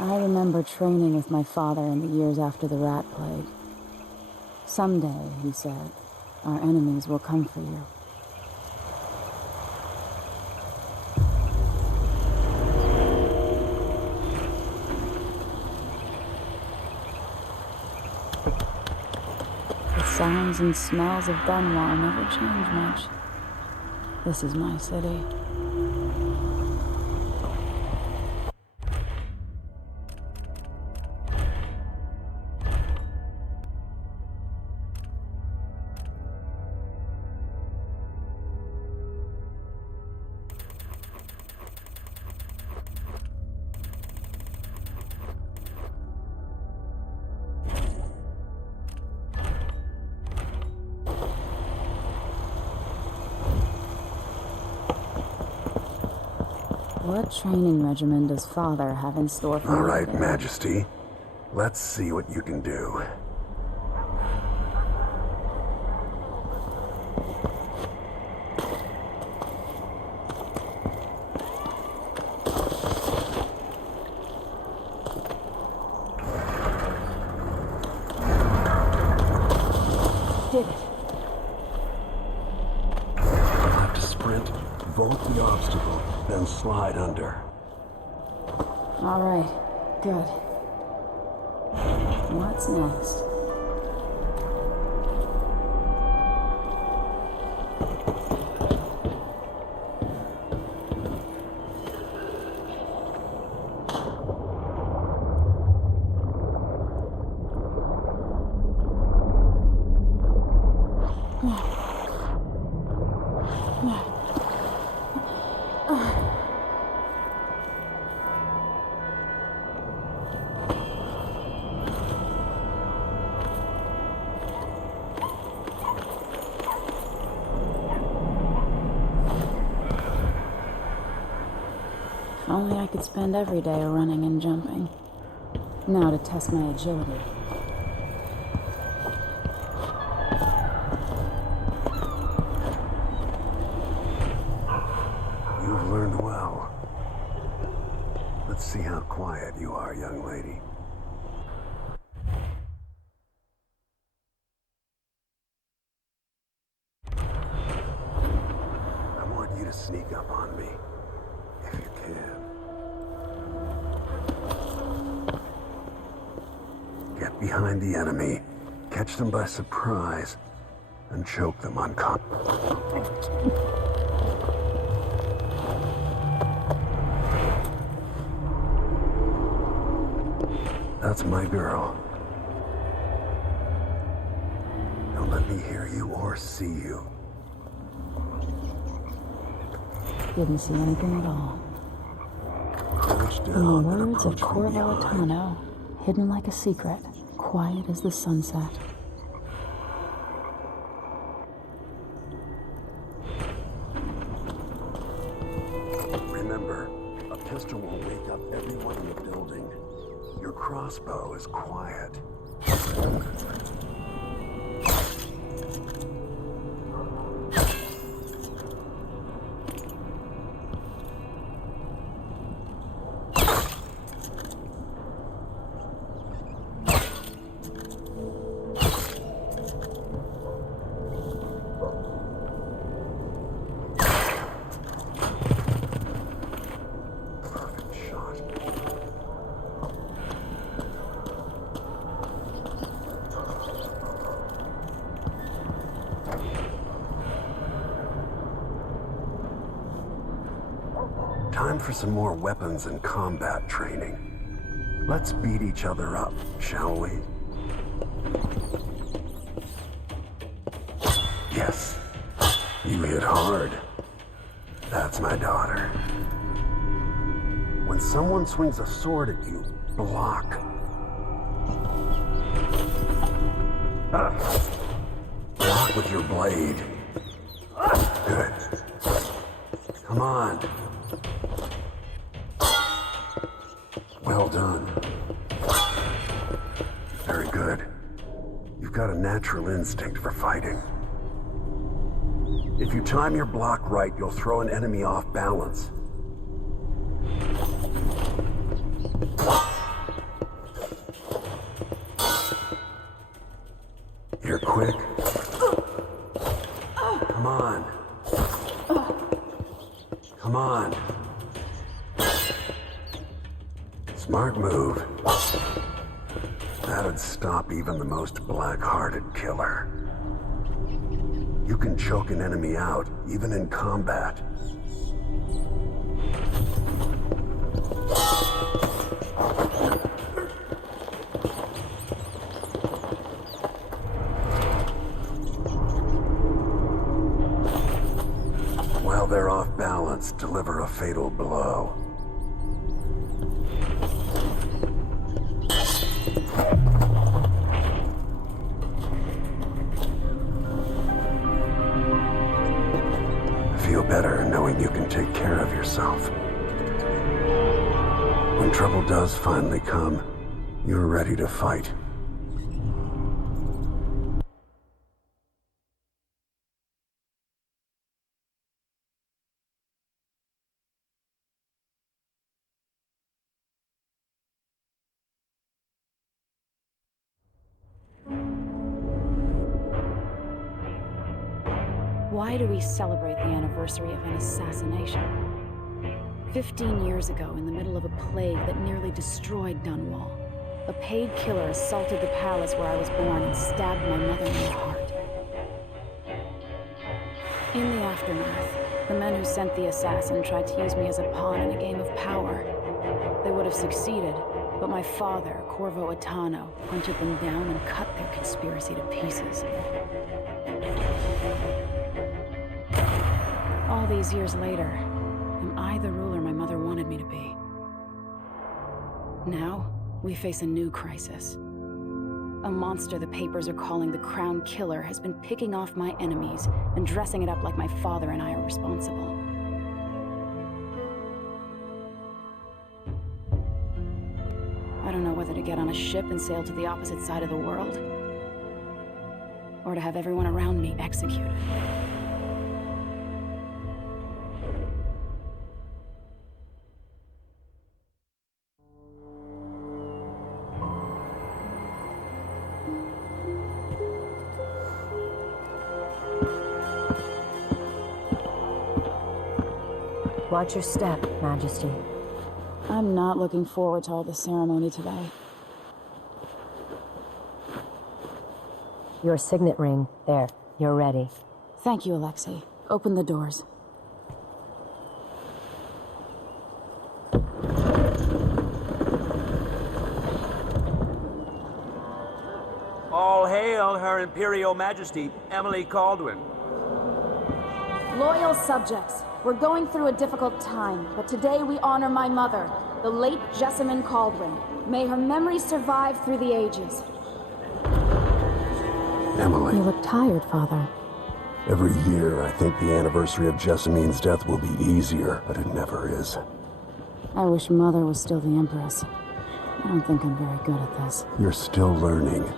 I remember training with my father in the years after the rat plague. Someday, he said, our enemies will come for you. The sounds and smells of Dunwall never change much. This is my city. What training regimen does Father have in store for me? All right, today? Majesty. Let's see what you can do. Did it. You'll have to sprint, vault the obstacle, then slide under. All right, good. What's next? If only I could spend every day running and jumping. Now to test my agility. You've learned well. Let's see how quiet you are, young lady. I want you to sneak up on me, if you can. Get behind the enemy, catch them by surprise, and choke them unconscious. That's my girl. Don't let me hear you or see you. Didn't see anything at all. Crouch In the down and words of approach from Corvo behind. Atano, hidden like a secret, quiet as the sunset. Remember, a pistol will wake up everyone in the building. Your crossbow is quiet. Perfect shot. Time for some more weapons and combat training. Let's beat each other up, shall we? Yes, you hit hard. That's my daughter. When someone swings a sword at you, block. Block with your blade. Good. Come on. Well done. Very good. You've got a natural instinct for fighting. If you time your block right, you'll throw an enemy off balance. Smart move. That'd stop even the most black-hearted killer. You can choke an enemy out, even in combat. While they're off balance, deliver a fatal blow. Feel better knowing you can take care of yourself. When trouble does finally come, you're ready to fight. Why do we celebrate the anniversary of an assassination? 15 years ago, in the middle of a plague that nearly destroyed Dunwall, a paid killer assaulted the palace where I was born and stabbed my mother in the heart. In the aftermath, the men who sent the assassin tried to use me as a pawn in a game of power. They would have succeeded, but my father, Corvo Attano, hunted them down and cut their conspiracy to pieces. All these years later, am I the ruler my mother wanted me to be? Now, we face a new crisis. A monster the papers are calling the Crown Killer has been picking off my enemies and dressing it up like my father and I are responsible. I don't know whether to get on a ship and sail to the opposite side of the world, or to have everyone around me executed. Watch your step, Majesty. I'm not looking forward to all the ceremony today. Your signet ring. There. You're ready. Thank you, Alexei. Open the doors. All hail Her Imperial Majesty, Emily Caldwin. Loyal subjects, we're going through a difficult time, but today we honor my mother, the late Jessamine Caldwin. May her memory survive through the ages. Emily. You look tired, Father. Every year, I think the anniversary of Jessamine's death will be easier, but it never is. I wish Mother was still the Empress. I don't think I'm very good at this. You're still learning.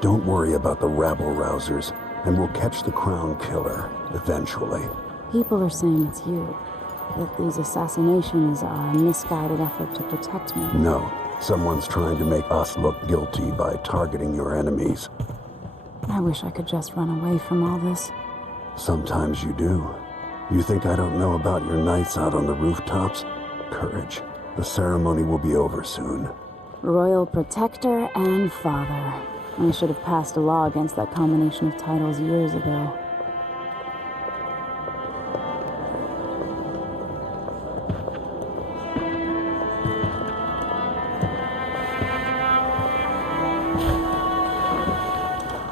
Don't worry about the rabble-rousers, and we'll catch the Crown Killer, eventually. People are saying it's you. That these assassinations are a misguided effort to protect me. No, someone's trying to make us look guilty by targeting your enemies. I wish I could just run away from all this. Sometimes you do. You think I don't know about your nights out on the rooftops? Courage. The ceremony will be over soon. Royal Protector and Father. I should have passed a law against that combination of titles years ago.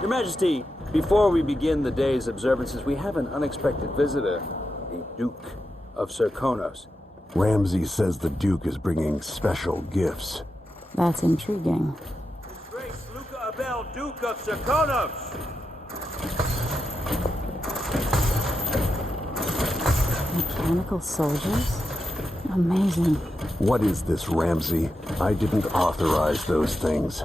Your Majesty, before we begin the day's observances, we have an unexpected visitor, the Duke of Serkonos. Ramsay says the Duke is bringing special gifts. That's intriguing. His Grace Luca Abel, Duke of Serkonos! Mechanical soldiers? Amazing. What is this, Ramsay? I didn't authorize those things.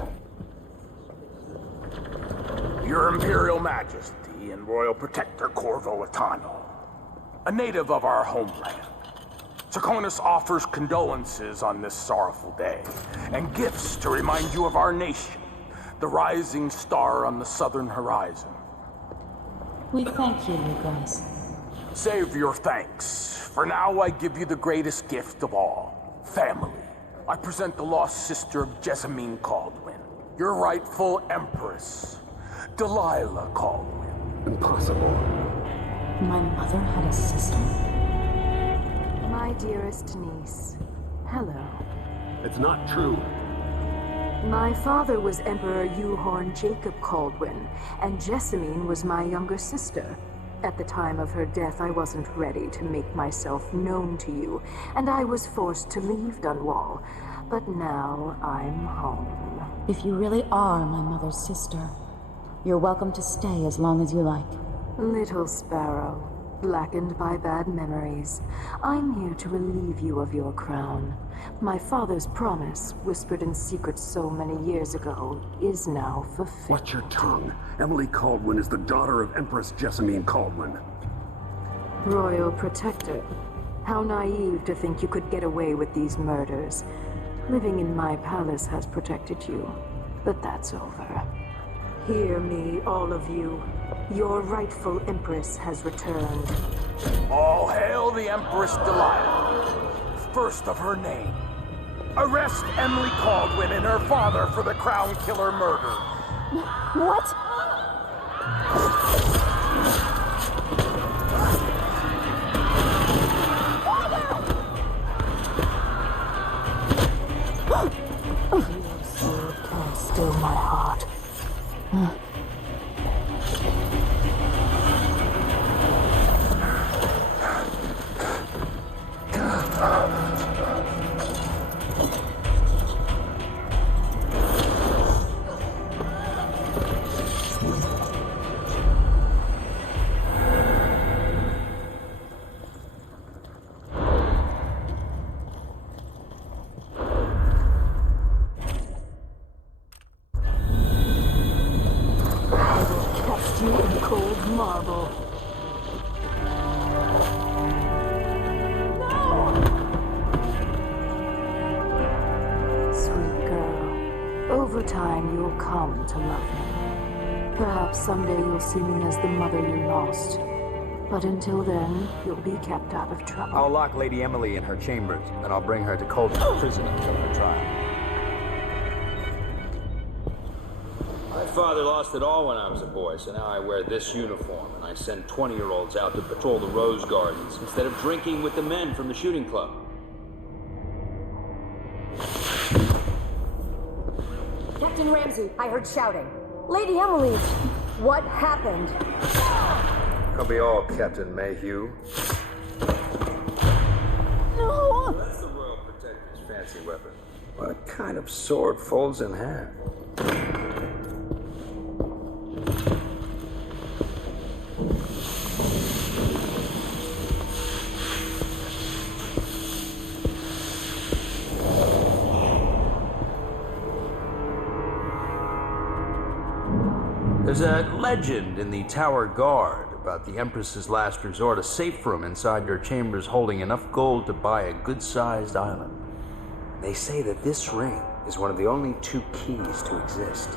Your Imperial Majesty and Royal Protector Corvo Attano, a native of our homeland. Serkonos offers condolences on this sorrowful day, and gifts to remind you of our nation, the rising star on the southern horizon. We thank you, Your Grace. Save your thanks. For now, I give you the greatest gift of all, family. I present the lost sister of Jessamine Caldwin, your rightful empress, Delilah Caldwin. Impossible. My mother had a sister? My dearest niece, hello. It's not true. My father was Emperor Euhorn Jacob Caldwin, and Jessamine was my younger sister. At the time of her death, I wasn't ready to make myself known to you, and I was forced to leave Dunwall. But now I'm home. If you really are my mother's sister, you're welcome to stay as long as you like. Little sparrow, blackened by bad memories, I'm here to relieve you of your crown. My father's promise, whispered in secret so many years ago, is now fulfilled. Watch your tongue. Emily Caldwin is the daughter of Empress Jessamine Caldwin. Royal Protector. How naive to think you could get away with these murders. Living in my palace has protected you, but that's over. Hear me, all of you. Your rightful Empress has returned. All hail the Empress Delilah, first of her name. Arrest Emily Caldwin and her father for the Crown Killer murder. What? Your sword can't still my heart. Cast you in cold marble. Sweet girl, over time you'll come to love me. Perhaps someday you'll see me as the mother you lost. But until then, you'll be kept out of trouble. I'll lock Lady Emily in her chambers, and I'll bring her to Cold's prison until her trial. My father lost it all when I was a boy, so now I wear this uniform, and I send 20-year-olds out to patrol the rose gardens instead of drinking with the men from the shooting club. Captain Ramsey, I heard shouting. Lady Emily, what happened? I'll be all Captain Mayhew. No! That's the Royal Protector's fancy weapon. What kind of sword folds in half? There's a legend in the Tower Guard about the Empress's last resort, a safe room inside her chambers holding enough gold to buy a good-sized island. They say that this ring is one of the only two keys to exist.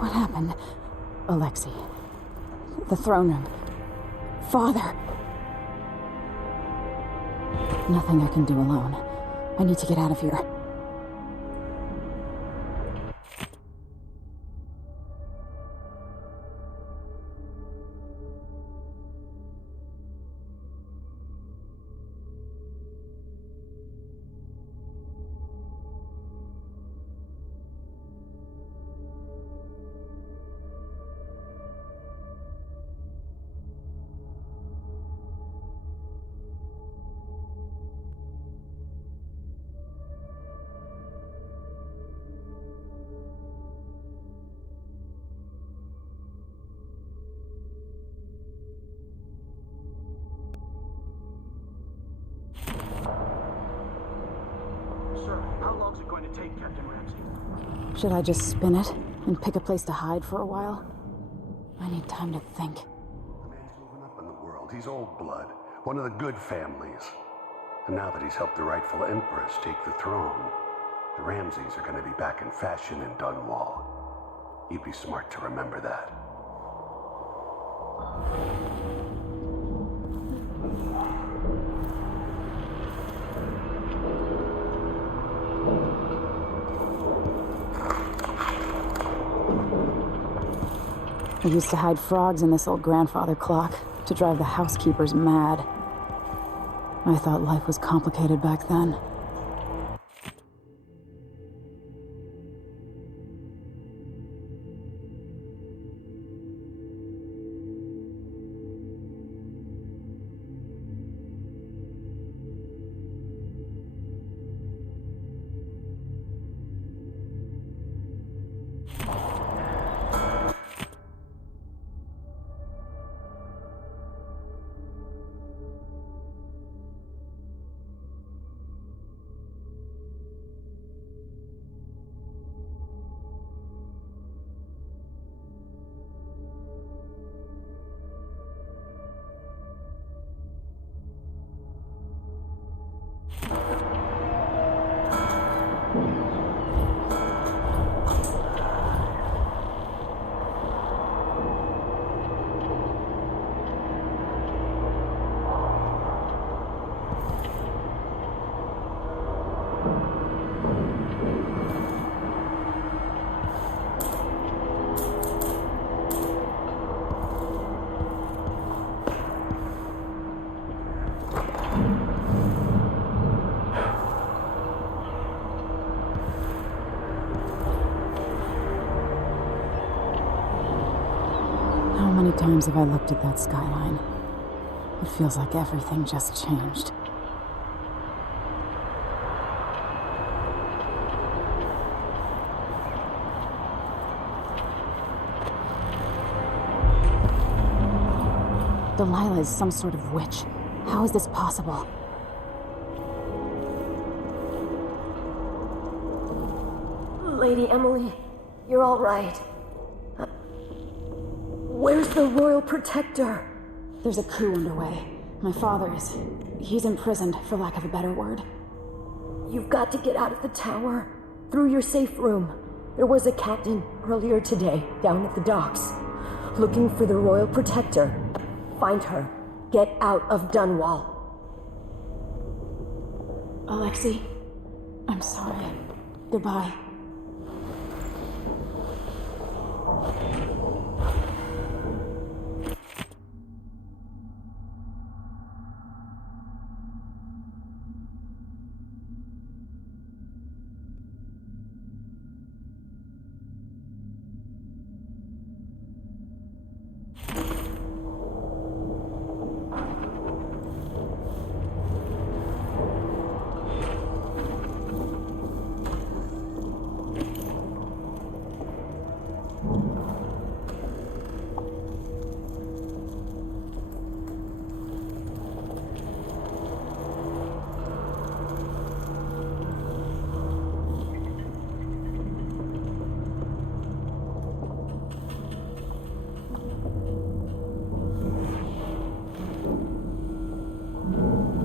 What happened? Alexei. The throne room. Father. Nothing I can do alone. I need to get out of here. Sir, how long is it going to take, Captain Ramsey? Should I just spin it and pick a place to hide for a while? I need time to think. The man's moving up in the world. He's old blood, one of the good families. And now that he's helped the rightful Empress take the throne, The Ramseys are gonna be back in fashion in Dunwall. You'd be smart to remember that. I used to hide frogs in this old grandfather clock to drive the housekeepers mad. I thought life was complicated back then. How many times have I looked at that skyline? It feels like everything just changed. Delilah is some sort of witch. How is this possible? Lady Emily, you're all right. Where's the Royal Protector? There's a coup underway. My father is... he's imprisoned, for lack of a better word. You've got to get out of the tower. Through your safe room. There was a captain earlier today, down at the docks. Looking for the Royal Protector. Find her. Get out of Dunwall. Alexei, I'm sorry. Goodbye.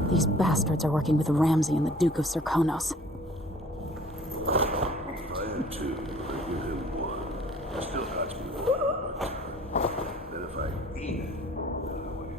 These bastards are working with Ramsey and the Duke of Serkonos. I had two, but give him one. Still got you. But then if I eat it, then I win.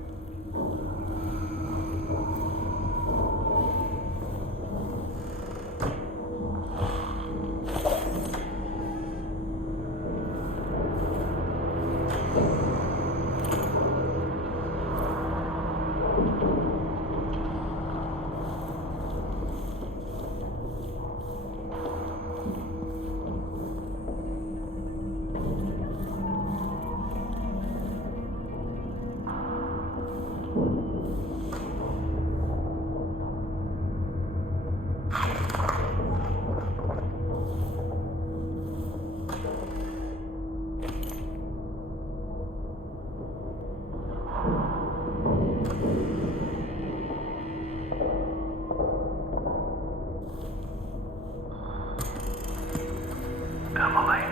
Emily,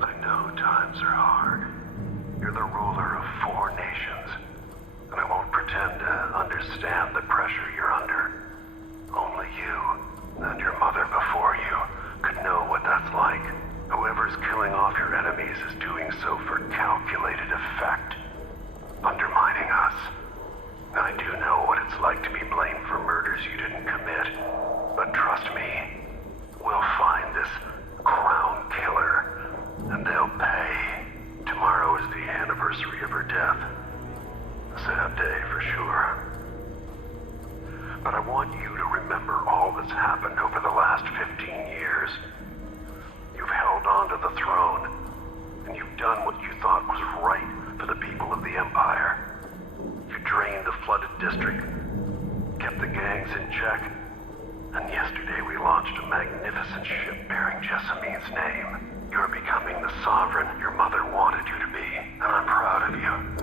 I know times are hard. You're the ruler of 4 nations, and I won't pretend to understand the pressure you're under. Only you, and your mother before you, is doing so for calculated effect, undermining us. I do know what it's like to be blamed for murders you didn't commit, but trust me, we'll find this crown killer, and they'll pay. Tomorrow is the anniversary of her death. A sad day for sure. But I want you to remember all that's happened over the last 15 years. You've held on to the throne, and you've done what you thought was right for the people of the Empire. You drained the flooded district, kept the gangs in check, and yesterday we launched a magnificent ship bearing Jessamine's name. You're becoming the sovereign your mother wanted you to be, and I'm proud of you.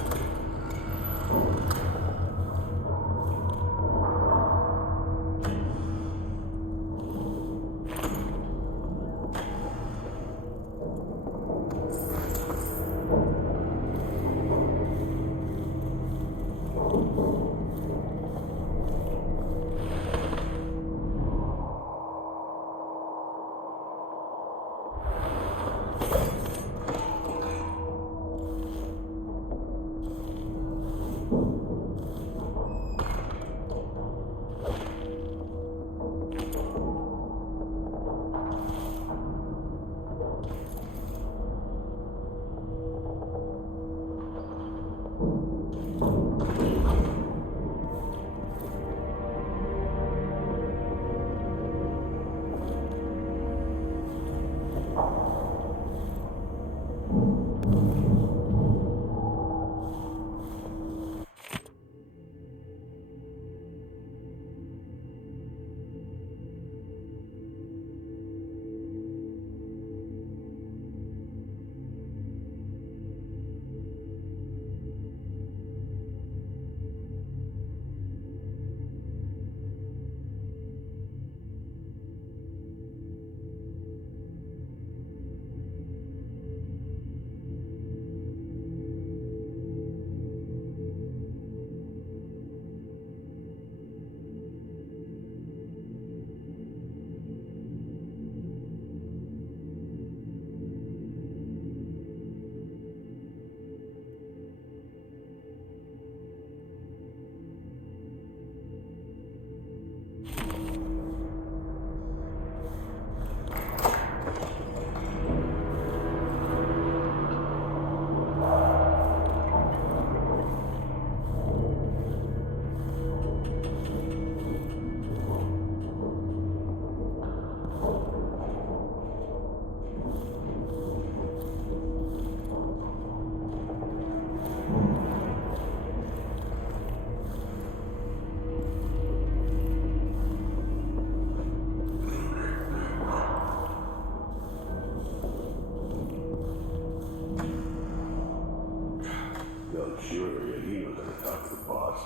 Sure, he was gonna talk to the boss,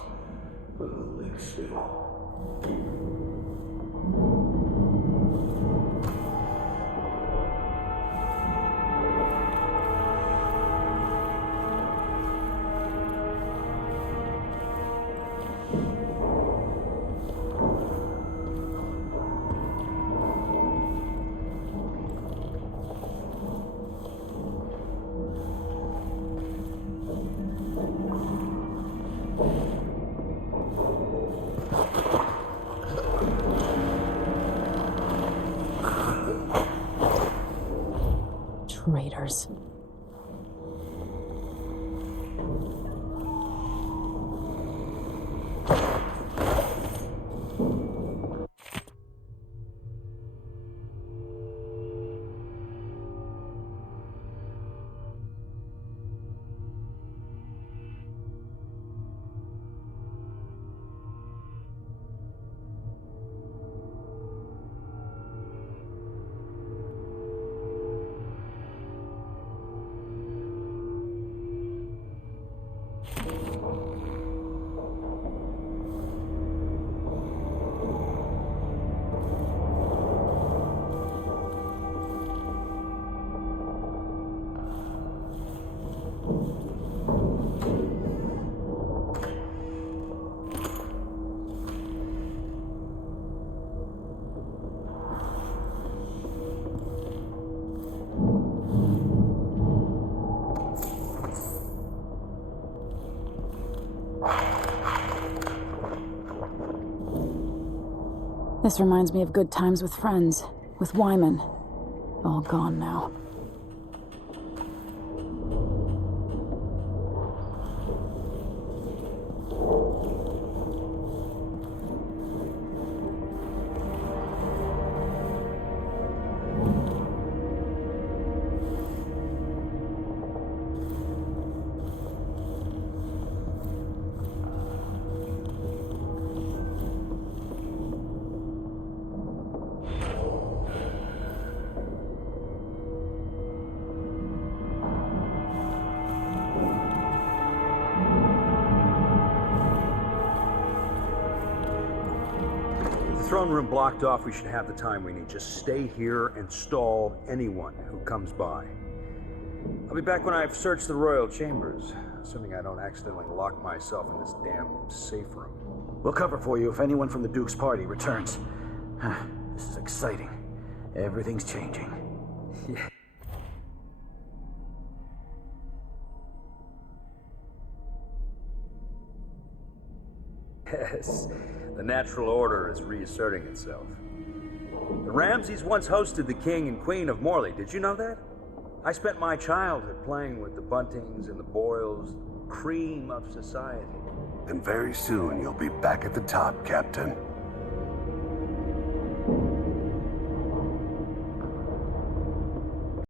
but the link still. Traitors. This reminds me of good times with friends, with Wyman. All gone now. Throne room blocked off, we should have the time we need. Just stay here and stall anyone who comes by. I'll be back when I've searched the royal chambers, assuming I don't accidentally lock myself in this damn safe room. We'll cover for you if anyone from the Duke's party returns. This is exciting. Everything's changing. Yeah. Yes, the natural order is reasserting itself. The Ramseys once hosted the King and Queen of Morley. Did you know that? I spent my childhood playing with the Buntings and the Boyles, cream of society. And very soon you'll be back at the top, Captain.